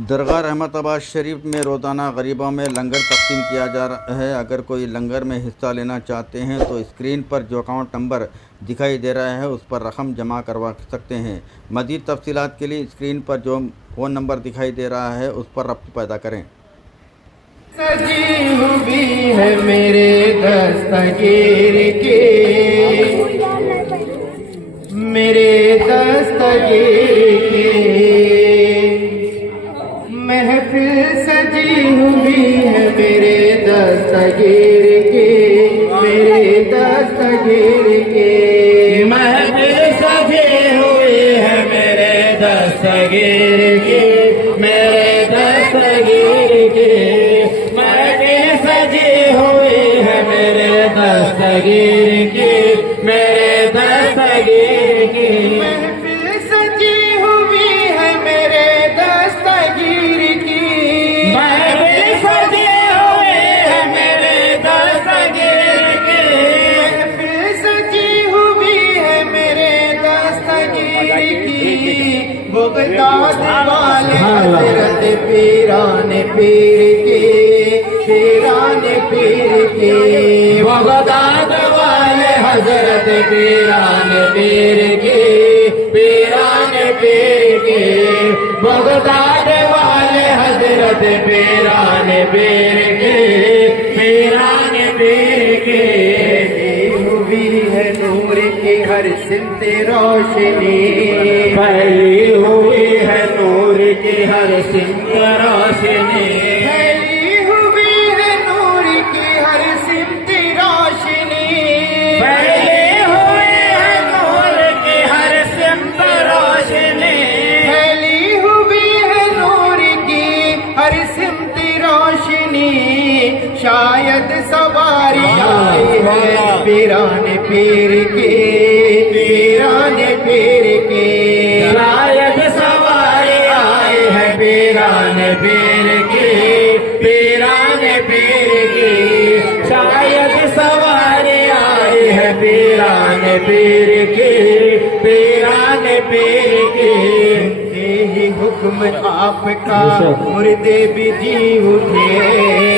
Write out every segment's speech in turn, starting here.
दरगाह रहमताबाद शरीफ में रोज़ाना गरीबों में लंगर तकसीम किया जा रहा है। अगर कोई लंगर में हिस्सा लेना चाहते हैं तो स्क्रीन पर जो अकाउंट नंबर दिखाई दे रहा है उस पर रकम जमा करवा सकते हैं। मज़ीद तफसीलात के लिए स्क्रीन पर जो फ़ोन नंबर दिखाई दे रहा है उस पर रब्त पैदा करें। सजी हुई है मेरे दस्तगीर के, मेरे दस्तगीर के महफिल सजी हुई है मेरे दस्तगीर के, मेरे दस्तगीर के महफिल सजी हुई है मेरे दस्तगीर के, मेरे दस्तगीर के महफिल सजी हुई है मेरे दस्तगीर की, मेरे दस्तगीर की महफिल सजी हुई है मेरे दस्तगीर की, महफिल सजी हुई है मेरे दस्तगीर की, महफिल सजी हुई है मेरे दस्तगीर की। बगदाद वाले हजरत पीरान पीर के, पीरान पीर के बगदाद वाले हजरत पीरान पीर के, पीरान पीर के बगदाद वाले हजरत पीरान पीर के, पीरान पीर के हुई है नूर की हर सिमत रोशनी, फैली हुई है नूर की हर सिमत रोशनी, फैली हुई है नूर की हर सिमत रोशनी, फैली हुई है नूर की हर सिमत रोशनी, फैली हुई है नूर की हर सिमत रोशनी। शायद सवारी आई है पीरान पीर के, पीरान पीर के शायद सवारी आई है पीरान पीर के, पीरान पीर के शायद सवारी आई है पीरान पीर के, पीरान पीर के यही हुक्म आपका मुर्दे भी जी उठे,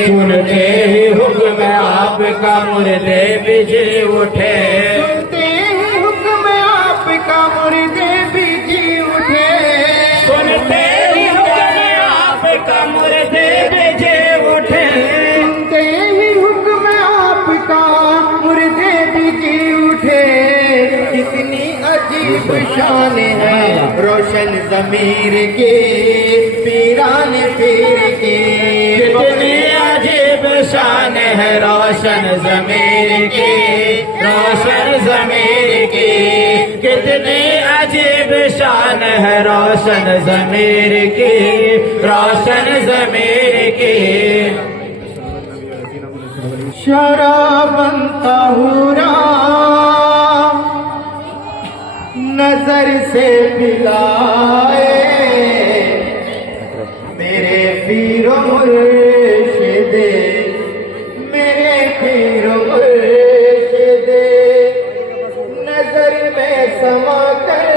सुनते ही हुक्म आपका मुर्दे भी जी उठे, सुनते ही हुक्म आपका मुर्दे भी जी उठे, सुनते ही हुक्म आपका मुर्दे भी जी उठे, सुनते ही हुक्म आपका मुर्दे भी जी उठे। कितनी अजीब शान है रोशन ज़मीर के, पीरान पीर के कितनी अजीब शान है रोशन ज़मीर के, रोशन ज़मीर के कितनी अजीब शान है रोशन ज़मीर के, रोशन ज़मीर के शराबन ताहुरा नजर से पिलाए मेरे पीरो मुर्शिदे, मेरे पीरो मुर्शिदे नजर में समा कर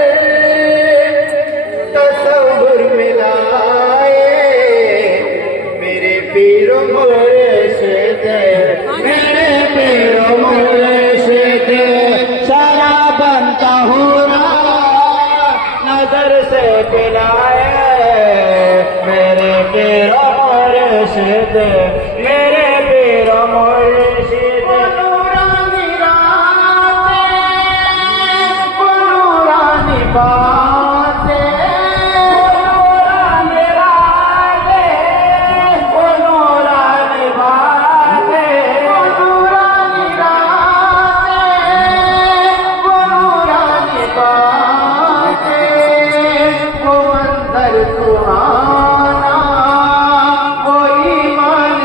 तसव्वुर मिलाए मेरे पीरो मुर्शिदे, मेरे पीरो मुर्शिदे शराबन ताहुरा नजर से पिलाए मेरे पीरो मुर्शिद, मेरे पीरो मुर्शिद नूरानी रातें, नूरानी बातें, नूरानी रातें, नूरानी बातें, नूरानी रातें, नूरानी बातें वो मंजर सुहाना, वो ईमान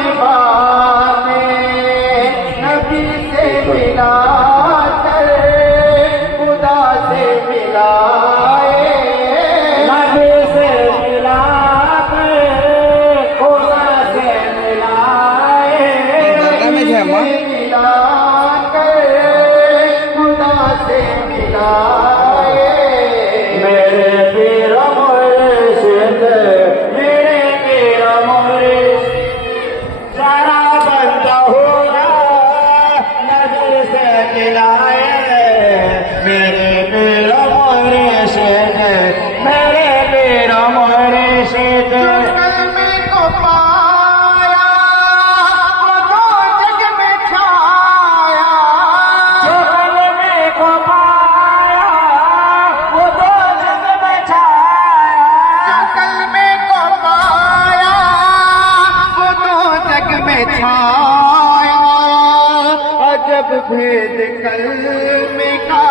भेद कलमे का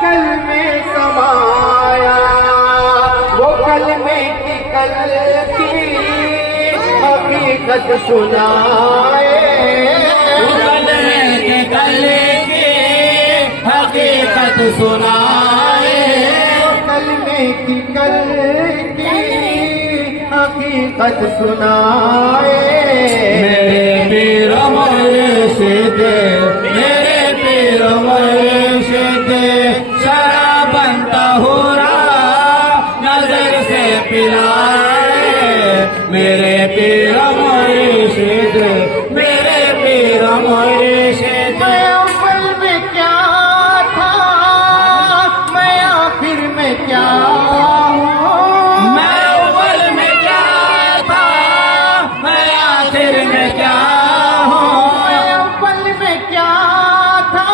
कल में समाया, वो कलमे की कल की हकीकत सुनाए, वो कलमे की कल की हकीकत सुनाए, कलमे की कल की हकीकत सुनाए। मेरे पीर मुर्शिद, मेरे पीर मुर्शिद, शराबन तहुरा नजर से पिलाए, मेरे पीर मुर्शिद, मेरे पीर मुर्शिद। मैं अव्वल में क्या था, मैं आखिर में क्या हूँ, मैं अव्वल में क्या था, मैं आखिर में क्या हूँ, मैं अव्वल में क्या था,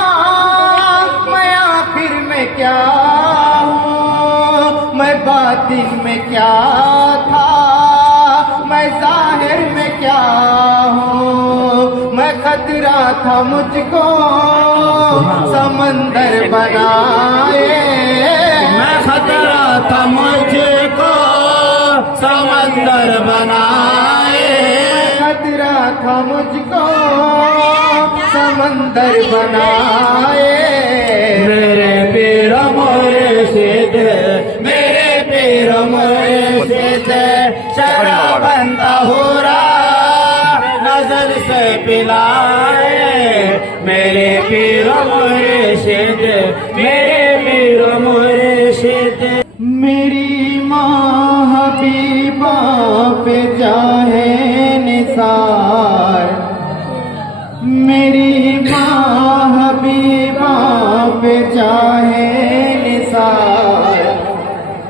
मैं आखिर में क्या हूँ, मैं बातिन में क्या था, मैं जाहिर में क्या हूँ, मैं खतरा था मुझको समंदर बनाए, मैं खतरा था मुझको समंदर बनाए, खतरा था मुझको समंदर बनाए। मेरे पीर मुर्शिद, मेरे पीर मुर्शिद, शराबन तहुरा नजर से पिलाए, मेरे पीर मुर्शिद, मेरे पीर मुर्शिद। मेरी माँ हबीबा पे जाहे निसार, मेरी माँ हबीबा पे जाहे निसार,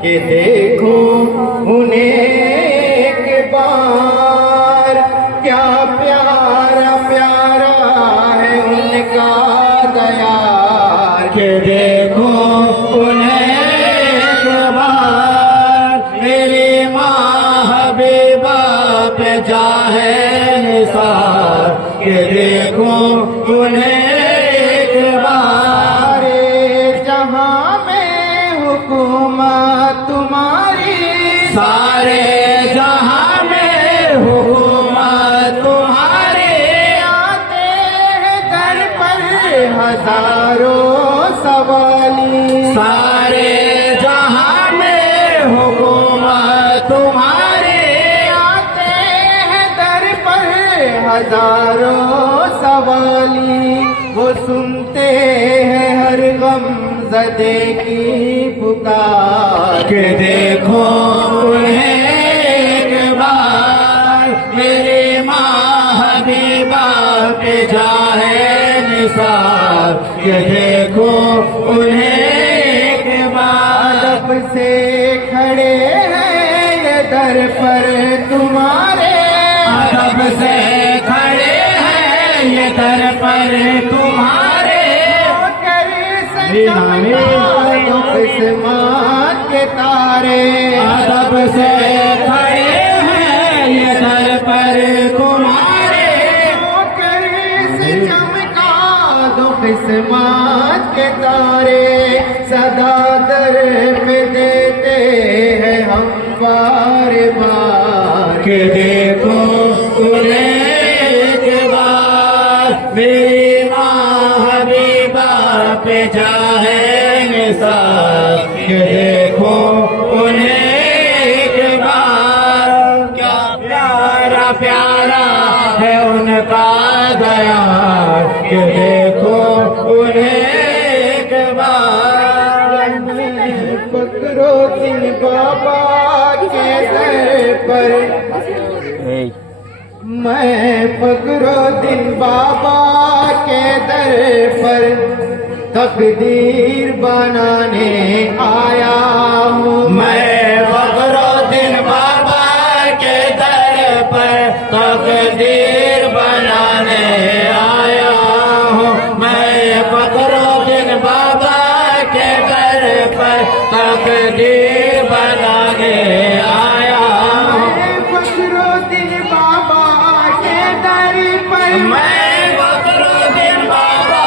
कि देखो उन्हें एक बार, क्या प्यारा प्यारा है उनका दयार, के देखो उन्हें एक बार, मेरी माँ हबीबा पे जाहे निसार, के देखो उन्हें एक बार। सारे जहां में हुकूमत तुम्हारी, सारे जहां में हुकूमत तुम्हारे, आते हैं दर पर हजारों सवाली, सारे जहां में हुकूमत तुम्हारे, आते हैं दर पर हजारों सवाली, वो सुनते हैं हर गम ज़दे की पुकार, के देखो उन्हें एक बार, मेरी माँ हबीबा पे जाहे निसार, के देखो उन्हें एक बार। अदब से खड़े हैं ये दर पर तुम्हारे, अदब से खड़े हैं ये दर पर तुम्हारे, कर से चमका किस्मत के तारे, अदब से खड़े हैं ये दर पर तुम्हारे, कर से चमका दो किस्मत के तारे, सदा दर पे देते हैं हम बार बार, के देखो उन्हें एक बार, मेरी माँ हबीबा पे जाहे निसार, के देखो उन्हें एक बार, क्या प्यारा प्यारा है उनका दया, के देखो उन्हें एक बार। फकरो दिन बाबा के दर पर, मैं फकरो दिन बाबा के दर पर तकदीर बनाने आया हूँ, मैं फखरुद्दीन बाबा के दर पर तकदीर बनाने आया हूँ, मैं फखरुद्दीन बाबा के दर पर तकदीर बनाने आया हूँ, फकरुद्दीन बाबा के दर पर मैं फखरुद्दीन बाबा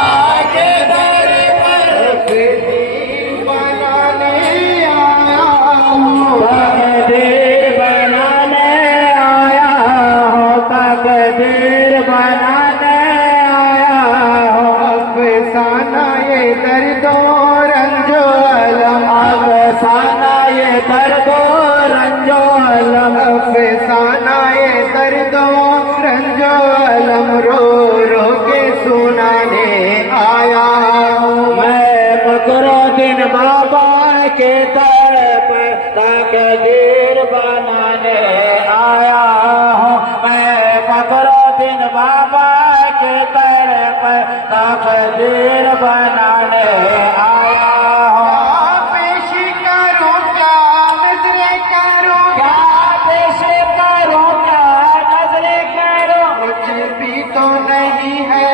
फसाना ये दर्दो रंजो अलम रो रो के सुनाने आया हूँ। मैं पकड़ो दिन बाबा के दर पर तकदीर बनाने आया हूँ। मैं पकड़ो दिन बाबा के दर पर तकदीर बनाने आया हूँ। पेश करूं क्या नजरे करूं क्या पेश करूं, क्या नजरे करूं, कुछ भी तो नहीं है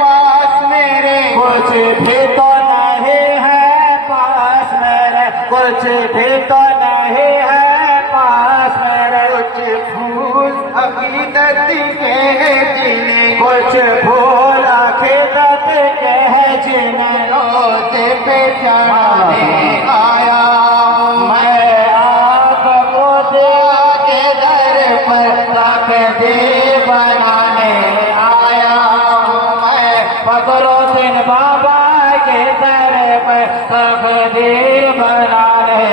पास मेरे, कुछ भी तो नहीं है पास मेरे, कुछ भी तो नहीं है पास मेरे, कुछ फूल अकीदत के जिन्हें कुछ फूल अकीदत के जिन्हें रोते पे चढ़ाने आया हूँ। मैं आपको दिया के दर पर तकदीर बनाने आया हूँ। मैं पकड़ो दिन बाबा के दर पर तकदीर बनाने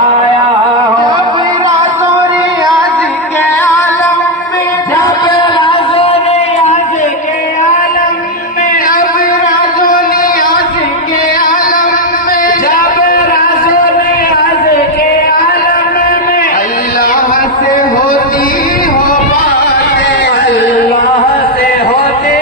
आया हूँ। जब राज़ो रियाज़ के आलम में, जब राज़ो रियाज़ के आलम में, जब राज़ो रियाज़ के आलम में, जब राज़ो रियाज़ के आलम में अल्लाह से होती हो बातें, अल्लाह से होते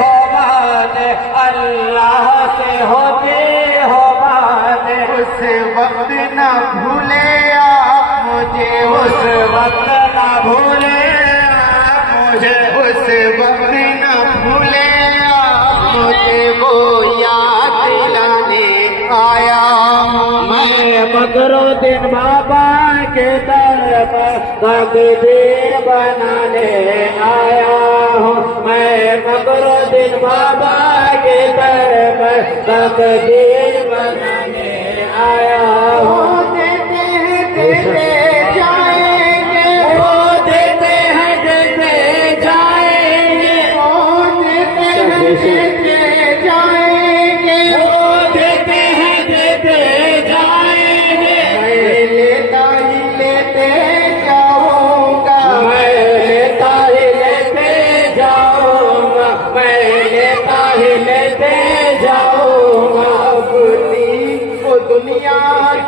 हो बातें, अल्लाह से होते हो बातें, उस वक्त न भूले आप मुझे, उस वक्त ना भूले आप मुझे, उस वक्त न भूले आप मुझे, वो याद दिलाने आया हूँ। मैं पकड़ो दिन बाबा के दर पर तकदीर बनाने आया हूँ। मैं पकड़ो दिन बाबा के दर पर तकदीर बनाने आया हूँ। वो देते हैं देते जाएंगे, वो देते हैं देते जाएंगे, वो देते हैं देते जाएंगे, वो देते हैं देते जाएंगे, मैं लेता ही लेते जाऊंगा, मैं लेता ही लेते जाऊंगा, मैं लेता ही लेते जाऊंगा। अपनी वो दुनिया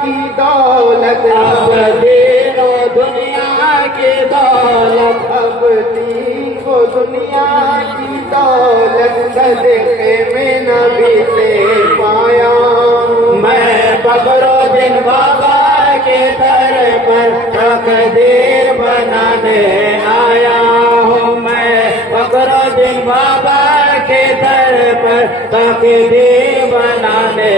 की दौलत, अब दीनो दुनिया की दौलत, अपनी वो दुनिया की दौलत सदके में नबी से पाया हूँ। मैं पकड़ो दिन बाबा के दर पर तकदीर बनाने आया हूँ। मैं पकड़ो दिन बाबा के दर पर तकदीर बनाने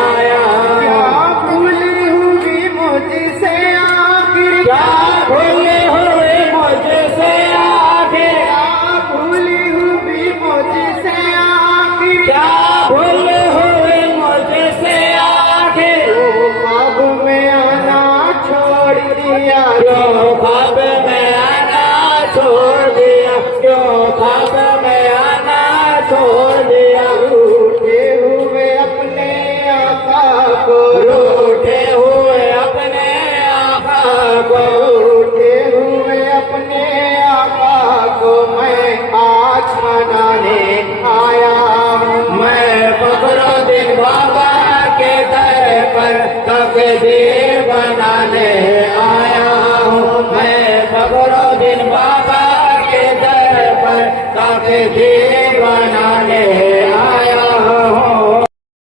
आया क्या हूँ। भूली हुई मुझसे आखिर, क्या भूले हुए मुझसे आखिर, क्या भूली हुई मुझसे आखिर, क्या भूले हुए मुझसे आखिर, वो ख्वाब में आना छोड़ दिया, क्यों ख्वाब में आना छोड़ दिया, क्यों ख्वाब में आना छोड़ दिया, रूठे हुए अपने आका को, रूठे हुए अपने आका को, रूठे हुए अपने आका को मैं आज मनाने आया हूँ। मैं पकड़ो दिन बाबा के दर पर तकदीर बनाने आया हूँ। मैं पकड़ो दिन बाबा के दर पर तकदीर